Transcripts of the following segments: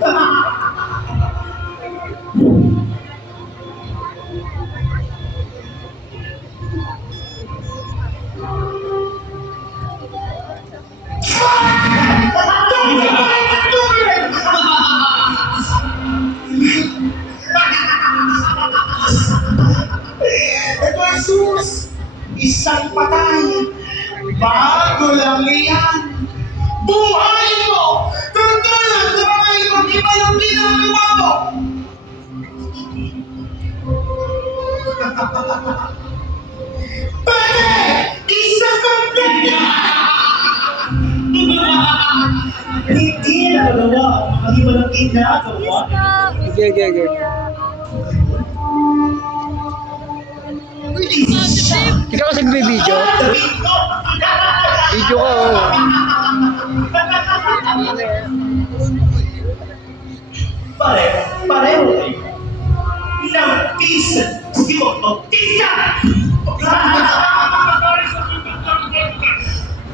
Ito ay sus! Isang patay! Bago lang iyan! Buhay mo! Tutulad sa mga ibang iba yung ginagawa mo! Pwede! Isa kang pwede! Hindi nagawa ang mga ibang ginagawa. Sige. Ikaw kasi nagbibideo? Video ko, oh. Pareho kayo. Ilang pisa. Sige mo, pisa!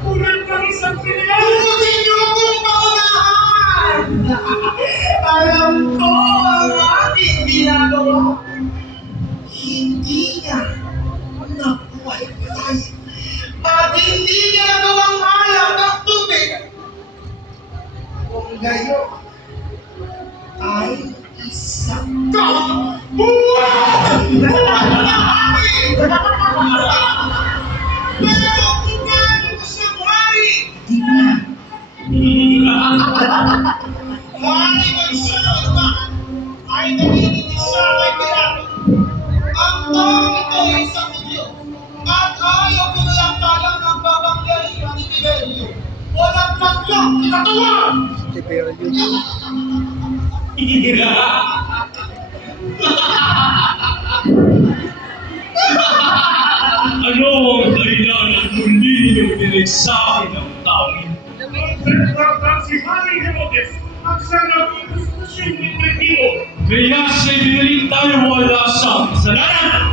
Unang kami sa pinag. Tumutin niyo akong paunahan! Alam ko ang aking ginagawa. Hindi niya nabuhay tayo. At hindi niya nagawang alam ng tubig. Kung gayon, ay isang kabuhay! Pero kung gaano ko siya buhay, di na. Buhay mo siya naman ay nagiging siya kay Pilato. Ang taong ito ay isang Diyos. At ayaw ko na lang talang ang babangyarihan ni Tiberio. Walang tatlong kinatawa! Pero yun. Ano ang dahilan at muli niyo dinagsakin ng tawin? Si Haring Herodes ang sanang gusto siyang ni Pedro. Kaya siya'y dinaling tayo wala sa kasalanan.